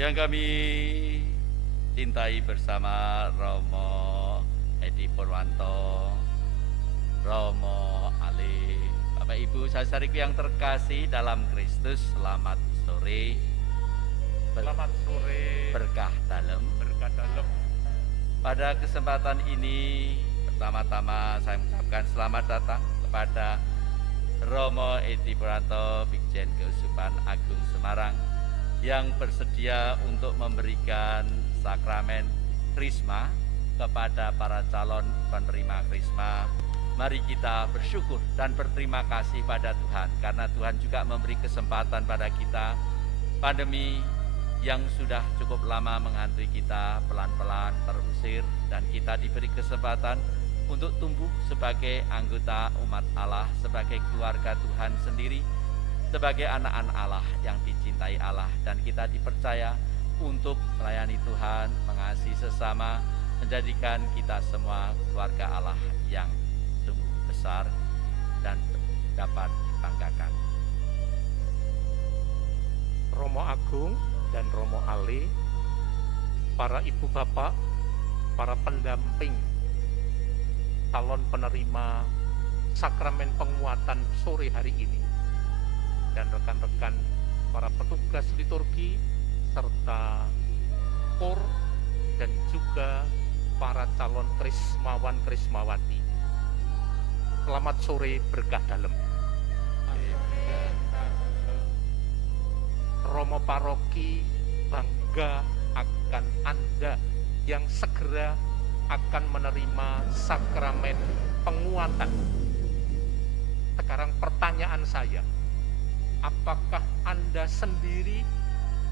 yang kami cintai bersama Romo Edi Purwanto, Romo Ali, Bapak Ibu saudariku yang terkasih dalam Kristus, selamat sore. Selamat sore, Berkah dalam. berkah dalam. Pada kesempatan ini, pertama-tama saya mengucapkan selamat datang kepada Romo Edi Purwanto, Bikjen Keuskupan Agung Semarang, yang bersedia untuk memberikan sakramen Krisma kepada para calon penerima Krisma. Mari kita bersyukur dan berterima kasih pada Tuhan, karena Tuhan juga memberi kesempatan pada kita. Pandemi yang sudah cukup lama menghantui kita pelan-pelan terusir, dan kita diberi kesempatan untuk tumbuh sebagai anggota umat Allah, sebagai keluarga Tuhan sendiri, sebagai anak-anak Allah yang dicintai Allah, dan kita dipercaya untuk melayani Tuhan, mengasihi sesama, menjadikan kita semua keluarga Allah yang sungguh besar dan dapat dibanggakan. Romo Agung dan Romo Ali, para ibu bapak, para pendamping calon penerima sakramen penguatan sore hari ini, dan rekan-rekan para petugas liturgi serta kor dan juga para calon krismawan krismawati. Selamat sore, berkah dalam. Romo Paroki bangga akan Anda yang segera akan menerima sakramen penguatan. Sekarang pertanyaan saya, apakah Anda sendiri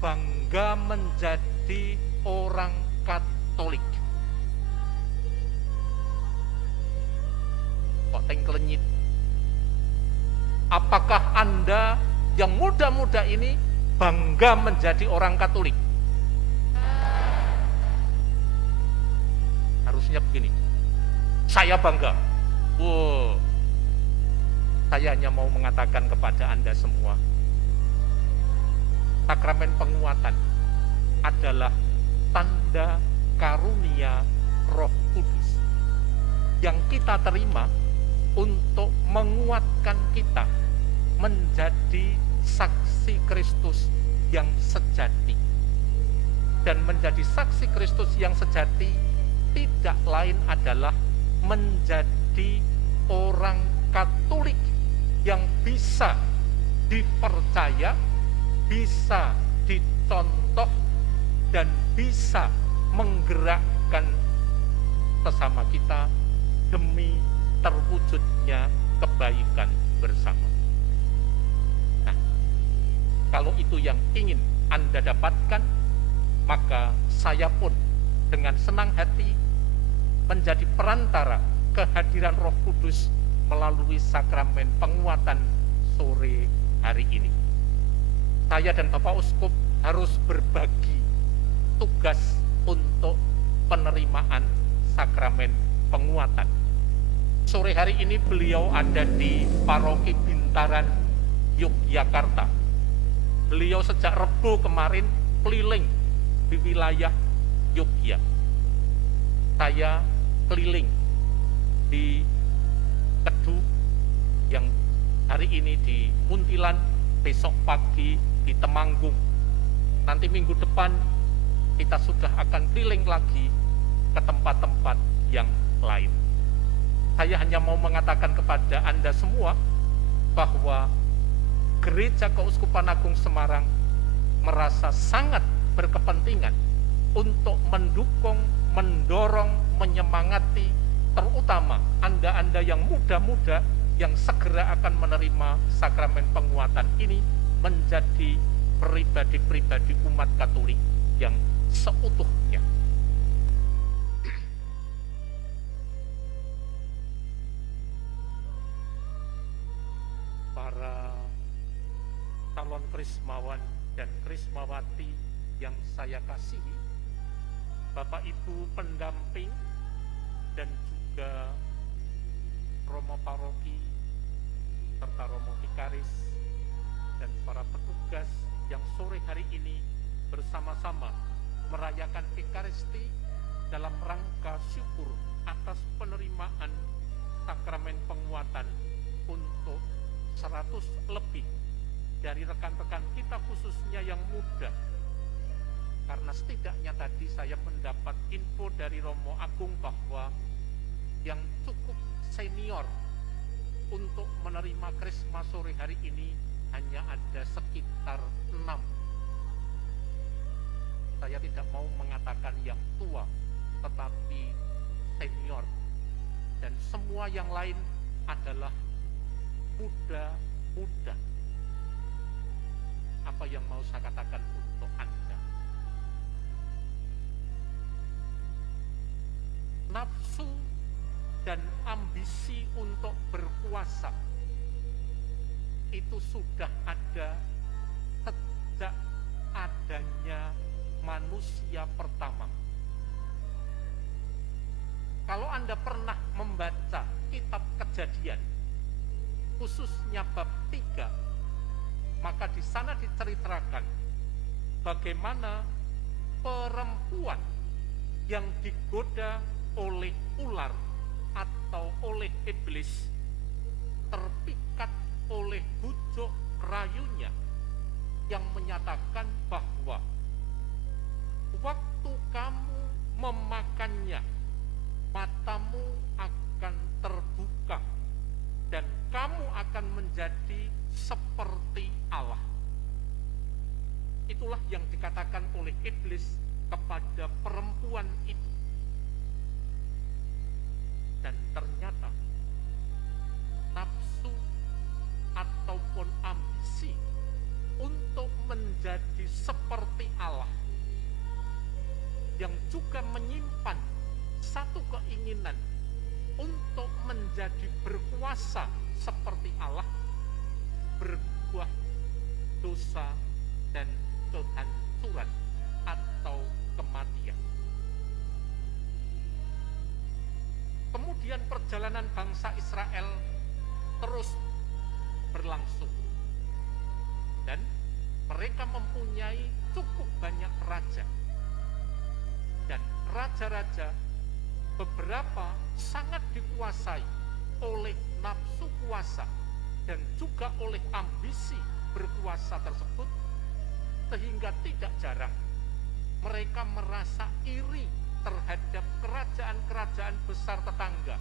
bangga menjadi orang Katolik? Kok tengkelenyit? Apakah Anda yang muda-muda ini bangga menjadi orang Katolik? Harusnya begini, saya bangga. Wow. Saya hanya mau mengatakan kepada Anda semua, sakramen penguatan adalah tanda karunia Roh Kudus yang kita terima untuk menguatkan kita menjadi saksi Kristus yang sejati. Dan menjadi saksi Kristus yang sejati tidak lain adalah menjadi orang Katolik yang bisa dipercaya, bisa dicontoh, dan bisa menggerakkan sesama kita demi terwujudnya kebaikan bersama. Nah, kalau itu yang ingin Anda dapatkan, maka saya pun dengan senang hati menjadi perantara kehadiran Roh Kudus melalui sakramen penguatan sore hari ini. Saya dan Bapak Uskup harus berbagi tugas untuk penerimaan sakramen penguatan. Sore hari ini beliau ada di Paroki Bintaran, Yogyakarta. Beliau sejak Rebo kemarin keliling di wilayah Yogya. Saya keliling di Kedu, yang hari ini di Muntilan, besok pagi di Temanggung. Nanti minggu depan kita sudah akan keliling lagi ke tempat-tempat yang lain. Saya hanya mau mengatakan kepada Anda semua bahwa Gereja Keuskupan Agung Semarang merasa sangat berkepentingan untuk mendukung, mendorong, menyemangati terutama Anda-Anda yang muda-muda yang segera akan menerima sakramen penguatan ini menjadi pribadi-pribadi umat Katolik yang seutuhnya. Para calon krismawan dan krismawati yang saya kasihi, Bapak Ibu pendamping dan juga Romo Paroki serta Romo Vikaris dan para petugas yang sore hari ini bersama-sama merayakan Ekaristi dalam rangka syukur atas penerimaan sakramen penguatan untuk 100 lebih dari rekan-rekan kita khususnya yang muda. Karena setidaknya tadi saya mendapat info dari Romo Agung bahwa yang cukup senior untuk menerima Krisma sore hari ini hanya ada sekitar 6. Saya tidak mau mengatakan yang tua, tetapi senior. Dan semua yang lain adalah muda-muda. Apa yang mau saya katakan untuk Anda? Nafsu dan ambisi untuk berkuasa itu sudah ada sejak adanya manusia pertama. Kalau Anda pernah membaca kitab Kejadian, khususnya bab 3, maka di sana diceritakan bagaimana perempuan yang digoda oleh ular atau oleh iblis terpikat oleh bujuk rayunya yang menyatakan bahwa waktu kamu memakannya, matamu akan terbuka dan kamu akan menjadi seperti Allah. Itulah yang dikatakan oleh iblis kepada perempuan itu. Dan ternyata nafsu ataupun ambisi untuk menjadi seperti Allah yang juga menyimpan satu keinginan untuk menjadi berkuasa seperti Allah berbuah dosa dan kehancuran atau kematian. Kemudian perjalanan bangsa Israel terus berlangsung dan mereka mempunyai cukup banyak raja, dan raja-raja beberapa sangat dikuasai oleh nafsu kuasa dan juga oleh ambisi berkuasa tersebut, sehingga tidak jarang mereka merasa iri terhadap kerajaan-kerajaan besar tetangga.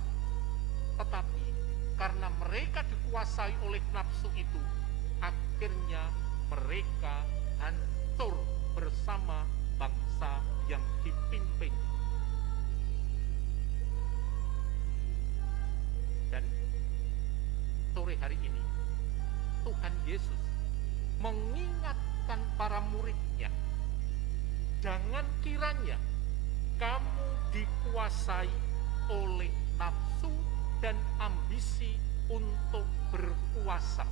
Tetapi karena mereka dikuasai oleh nafsu itu, akhirnya mereka hancur bersama bangsa yang dipimpin. Dan sore hari ini Tuhan Yesus mengingatkan para muridnya, jangan kiranya kamu dikuasai oleh nafsu dan ambisi untuk berkuasa.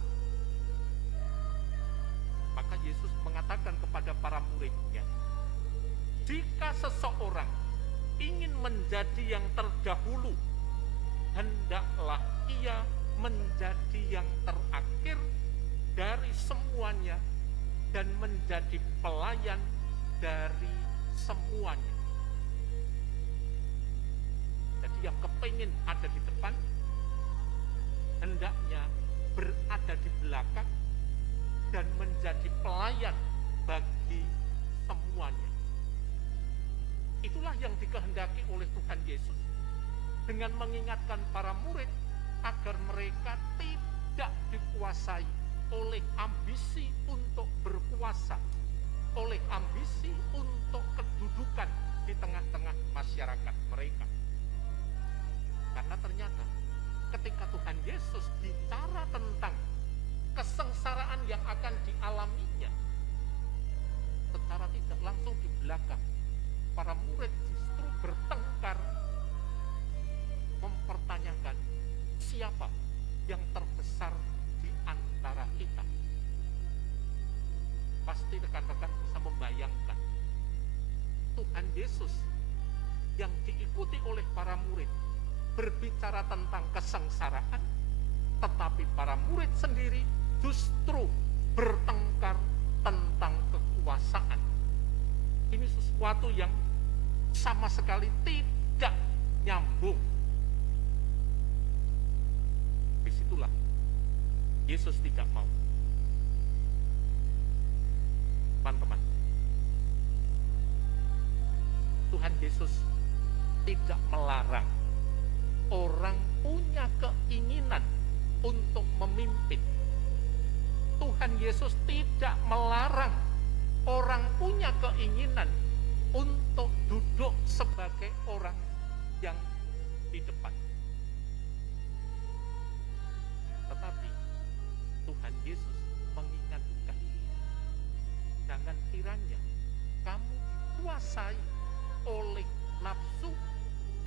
Maka Yesus mengatakan kepada para muridnya, jika seseorang ingin menjadi yang terdahulu, hendaklah ia menjadi yang terakhir dari semuanya dan menjadi pelayan dari semuanya. Jadi yang kepingin ada di depan, hendaknya berada di belakang dan menjadi pelayan bagi semuanya. Itulah yang dikehendaki oleh Tuhan Yesus dengan mengingatkan para murid agar mereka tidak dikuasai oleh ambisi untuk berkuasa, oleh ambisi untuk kedudukan di tengah-tengah masyarakat mereka. Karena ternyata ketika Tuhan Yesus bicara tentang kesengsaraan yang akan dialaminya, secara tidak langsung di belakang para murid justru bertengkar, mempertanyakan siapa yang terbesar di antara kita. Pasti rekan-rekan bisa membayangkan Tuhan Yesus yang diikuti oleh para murid berbicara tentang kesengsaraan, tetapi para murid sendiri justru bertengkar tentang kekuasaan. sesuatu yang sama sekali tidak nyambung. Disitulah Yesus tidak mau. Teman-teman, Tuhan Yesus tidak melarang orang punya keinginan untuk memimpin. Tuhan Yesus tidak melarang orang punya keinginan untuk duduk sebagai orang yang di depan. Tetapi Tuhan Yesus mengingatkan, jangan kiranya kamu dikuasai oleh nafsu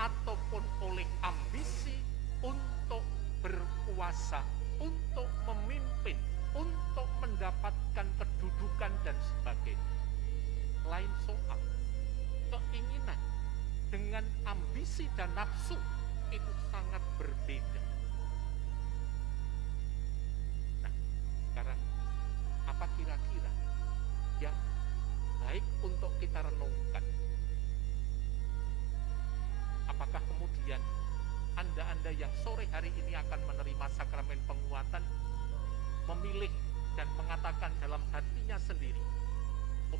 ataupun oleh ambisi untuk berkuasa, untuk memimpin, untuk mendapatkan kedudukan dan sebagainya. Lain soal, keinginan dengan ambisi dan nafsu itu sangat berbeda. Nah, sekarang apa kira-kira yang baik untuk kita renungkan? Apakah kemudian Anda yang sore hari ini akan menerima sakramen penguatan memilih dan mengatakan dalam hatinya sendiri,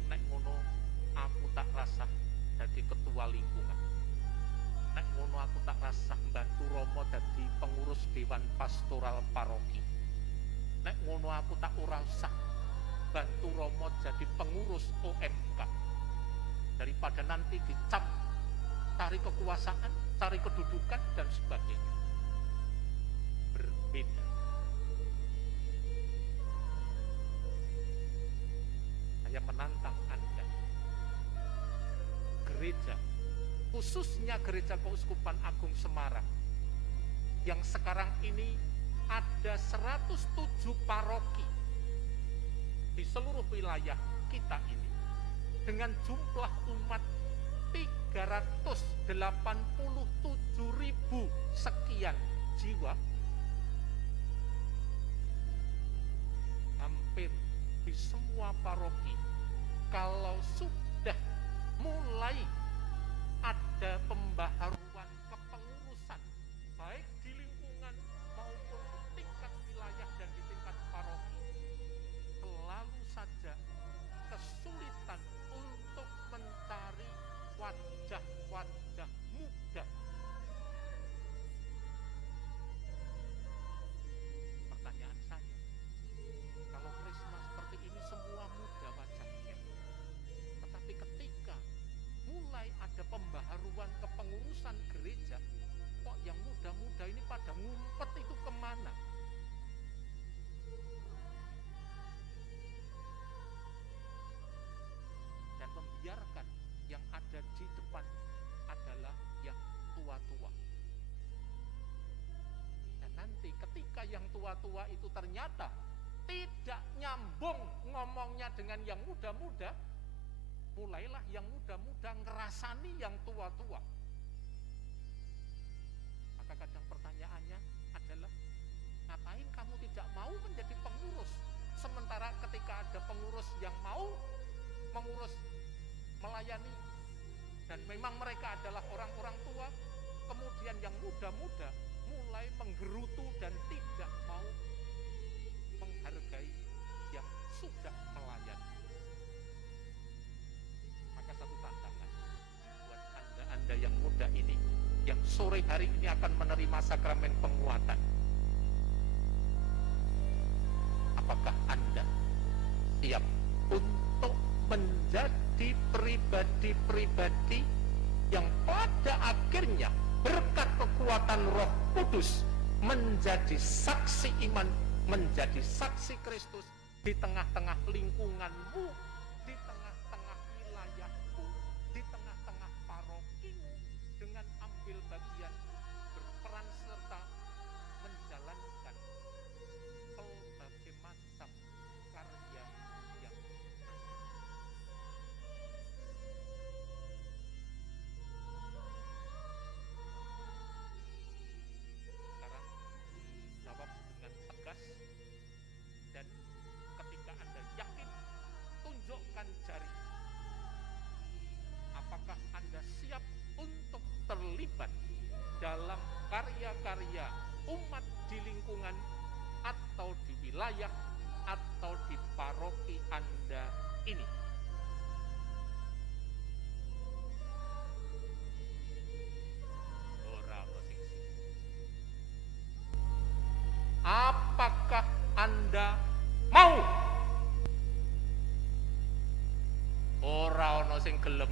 nek ngono aku tak rasa jadi ketua lingkungan, nek ngono aku tak rasa bantu Romo jadi pengurus dewan pastoral paroki, nek ngono aku tak ora usah bantu Romo jadi pengurus OMK, daripada nanti dicap cari kekuasaan, cari kedudukan dan sebagainya. Berbeda. Saya menantang Anda, gereja, khususnya Gereja Keuskupan Agung Semarang, yang sekarang ini ada 107 paroki di seluruh wilayah kita ini, dengan jumlah umat 387.000 sekian jiwa, hampir di semua paroki, kalau sudah mulai ada pembaharuan kepengurusan, baik di lingkungan maupun di tingkat wilayah dan di tingkat paroki, selalu saja kesulitan untuk mencari wajah-wajah muda. Pertanyaan saya, kalau Krisma seperti ini semua muda wajahnya, tetapi ketika mulai ada pembaharuan kepengurusan gereja, kok yang muda-muda ini pada ngumpet itu kemana? Dan membiarkan yang ada di depan adalah yang tua-tua. Dan nanti ketika yang tua-tua itu ternyata tidak nyambung ngomongnya dengan yang muda-muda, mulailah yang muda-muda ngerasani yang tua-tua. Maka kadang pertanyaannya adalah, ngapain kamu tidak mau menjadi pengurus? Sementara ketika ada pengurus yang mau mengurus, melayani, dan memang mereka adalah orang-orang tua, kemudian yang muda-muda mulai menggerutu dan tidak mau menghargai yang sudah melayani. Maka satu tantangan buat Anda yang muda ini, yang sore hari ini akan menerima sakramen penguatan. Apakah Anda siap untuk menjadi pribadi-pribadi yang pada akhirnya berkat kekuatan Roh Kudus menjadi saksi iman, menjadi saksi Kristus di tengah-tengah lingkunganmu, di tengah-tengah wilayahmu, di tengah-tengah parokimu, dengan ambil bagian, berperan serta menjalankan berbagai macam karya yang sekarang jawab dengan tegas, dan ketika Anda yakin, tunjukkan saya atau di paroki Anda ini. Apakah Anda mau? Ora ana sing gelem.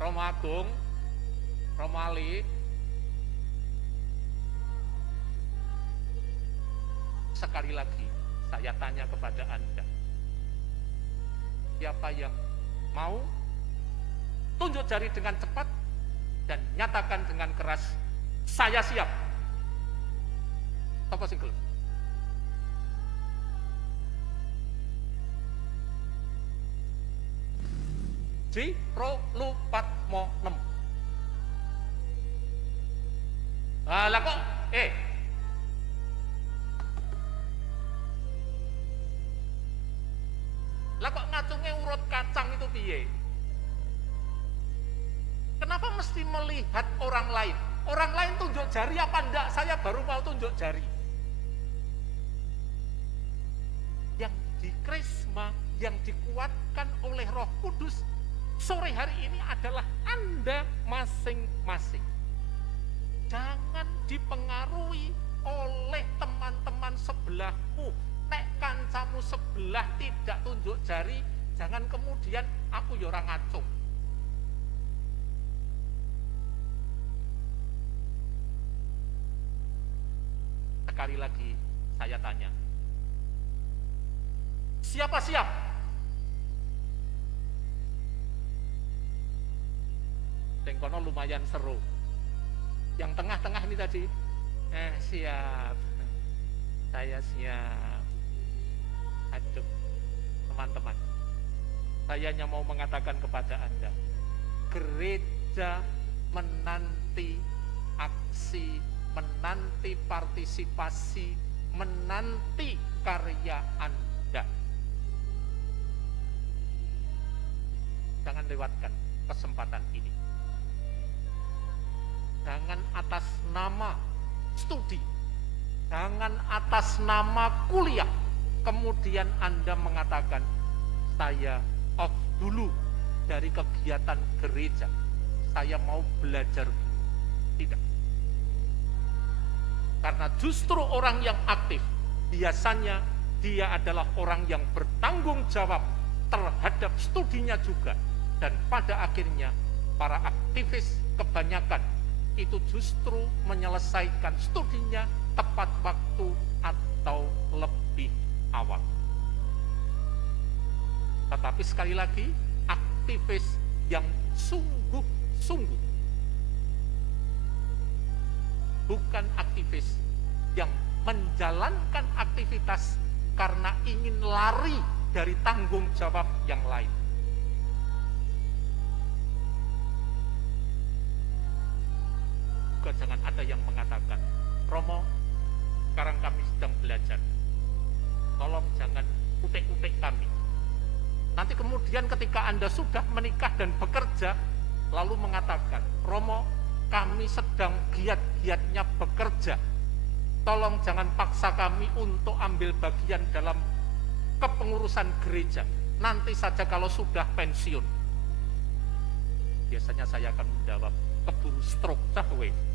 Romo Agung, Romo Ali, sekali lagi saya tanya kepada Anda, siapa yang mau? Tunjuk jari dengan cepat dan nyatakan dengan keras, saya siap. Apa sing gelem? Jiro lupat mo 6. Lah kok lah kok ngacunge urut kacang itu piye? Kenapa mesti melihat orang lain? Orang lain tunjuk jari apa enggak? Saya baru mau tunjuk jari. Yang di Krisma, yang dikuatkan oleh Roh Kudus sore hari ini adalah Anda masing-masing. Jangan dipengaruhi oleh teman-teman sebelahmu. Nek kancamu sebelah tidak tunjuk jari, jangan kemudian aku ya ora ngacung. Sekali lagi saya tanya, siapa siap? Yang kono lumayan seru. Yang tengah-tengah ini tadi, siap. Saya siap. Aduh, teman-teman. Saya hanya mau mengatakan kepada Anda, gereja menanti aksi, menanti partisipasi, menanti karya Anda. Jangan lewatkan kesempatan ini. Jangan atas nama studi, jangan atas nama kuliah, kemudian Anda mengatakan, saya off dulu dari kegiatan gereja, saya mau belajar dulu. Tidak. Karena justru orang yang aktif, biasanya dia adalah orang yang bertanggung jawab terhadap studinya juga. Dan pada akhirnya, para aktivis kebanyakan itu justru menyelesaikan studinya tepat waktu atau lebih awal. Tetapi sekali lagi, aktivis yang sungguh-sungguh, bukan aktivis yang menjalankan aktivitas karena ingin lari dari tanggung jawab yang lain. Juga jangan ada yang mengatakan, Romo, sekarang kami sedang belajar, tolong jangan utek-utek kami. Nanti kemudian ketika Anda sudah menikah dan bekerja, lalu mengatakan, Romo, kami sedang giat-giatnya bekerja, tolong jangan paksa kami untuk ambil bagian dalam kepengurusan gereja. Nanti saja kalau sudah pensiun. Biasanya saya akan menjawab, keburu stroke cahwe.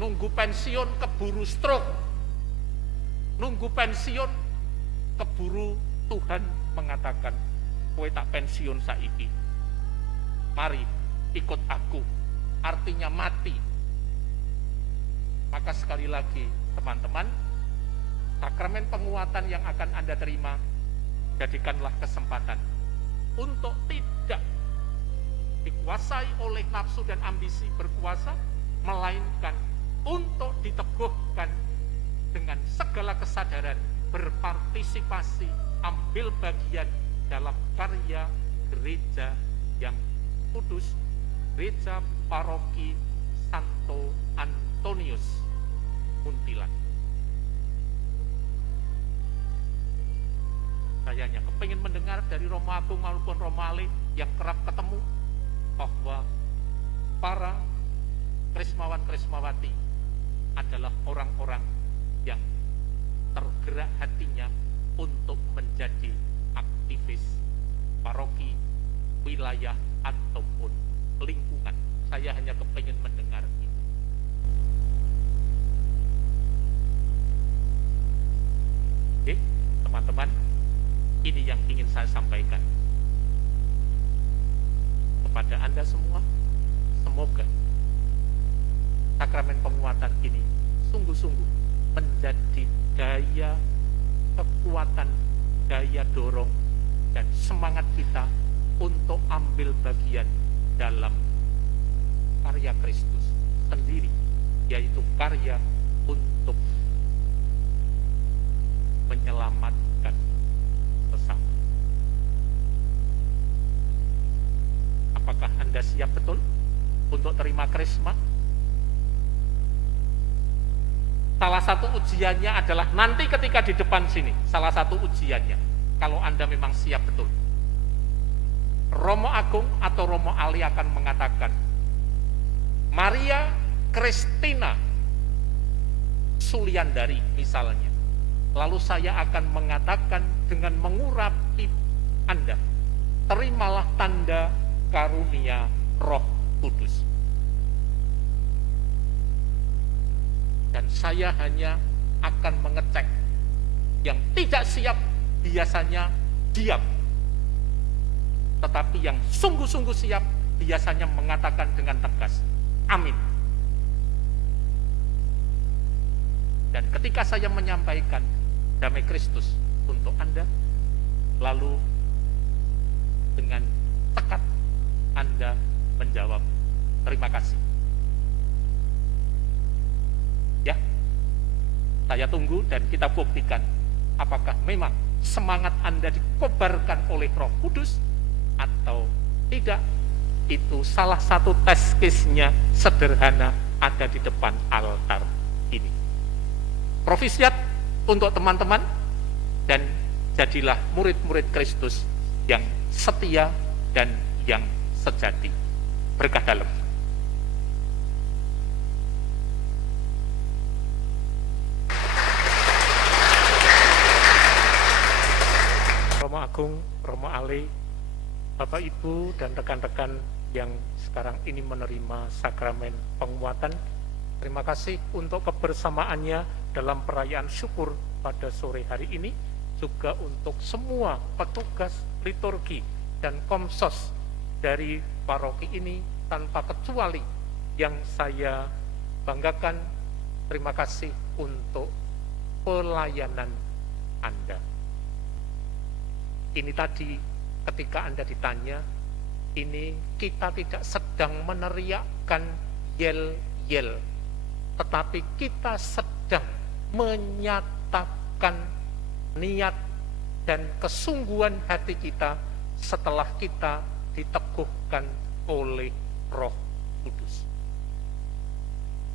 Nunggu pensiun keburu stroke. Nunggu pensiun keburu Tuhan mengatakan, kowe tak pensiun saiki. Mari ikut aku. Artinya mati. Maka sekali lagi teman-teman, sakramen penguatan yang akan Anda terima, jadikanlah kesempatan untuk tidak dikuasai oleh nafsu dan ambisi berkuasa, melainkan untuk diteguhkan dengan segala kesadaran, berpartisipasi, ambil bagian dalam karya gereja yang kudus, gereja paroki Santo Antonius Muntilan. Saya hanya kepingin mendengar dari Romo Agung maupun Romo Ali yang kerap ketemu, bahwa para Krismawan-Krismawati adalah orang-orang yang tergerak hatinya untuk menjadi aktivis paroki, wilayah, ataupun lingkungan. Saya hanya kepingin mendengar itu. Oke, teman-teman, ini yang ingin saya sampaikan kepada Anda semua. Semoga sakramen penguatan ini sungguh-sungguh menjadi daya kekuatan, daya dorong, dan semangat kita untuk ambil bagian dalam karya Kristus sendiri, yaitu karya untuk menyelamatkan sesama. Apakah Anda siap betul untuk terima krisma? Salah satu ujiannya adalah nanti ketika di depan sini, salah satu ujiannya, kalau Anda memang siap betul. Romo Agung atau Romo Ali akan mengatakan, Maria Kristina Suliandari misalnya. Lalu saya akan mengatakan dengan mengurapi Anda, terimalah tanda karunia Roh Kudus. Dan saya hanya akan mengecek. Yang tidak siap biasanya diam. Tetapi yang sungguh-sungguh siap biasanya mengatakan dengan tegas, amin. Dan ketika saya menyampaikan damai Kristus untuk Anda, lalu dengan tekat Anda menjawab, terima kasih. Ya, saya tunggu dan kita buktikan apakah memang semangat Anda dikobarkan oleh Roh Kudus atau tidak. Itu salah satu tes case-nya sederhana ada di depan altar ini. Profisiat untuk teman-teman, dan jadilah murid-murid Kristus yang setia dan yang sejati. Berkah dalam. Romo Agung, Romo Ali, Bapak Ibu dan rekan-rekan yang sekarang ini menerima sakramen penguatan, terima kasih untuk kebersamaannya dalam perayaan syukur pada sore hari ini, juga untuk semua petugas liturgi dan komsos dari paroki ini tanpa kecuali yang saya banggakan. Terima kasih untuk pelayanan Anda. Ini tadi ketika Anda ditanya, ini kita tidak sedang meneriakkan yel-yel, tetapi kita sedang menyatakan niat dan kesungguhan hati kita setelah kita diteguhkan oleh Roh Kudus.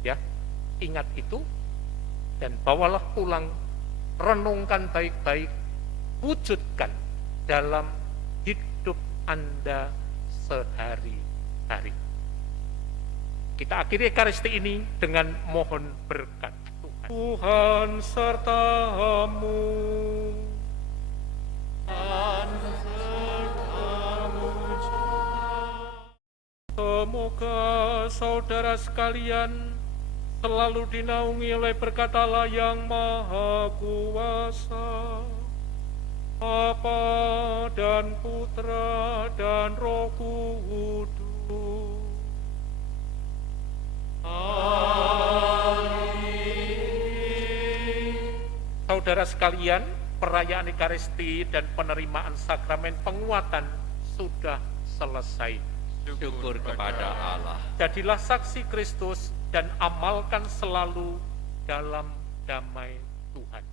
Ya, ingat itu dan bawalah pulang, renungkan baik-baik, wujudkan dalam hidup Anda sehari-hari. Kita akhiri Ekaristi ini dengan mohon berkat Tuhan. Tuhan sertamu. Tuhan sertamu. Semoga saudara sekalian selalu dinaungi oleh berkat Allah yang Maha Kuasa, Bapa dan Putra dan Roh Kudus. Amin. Saudara sekalian, perayaan Ekaristi dan penerimaan sakramen penguatan sudah selesai. Syukur kepada Allah. Jadilah saksi Kristus dan amalkan selalu dalam damai Tuhan.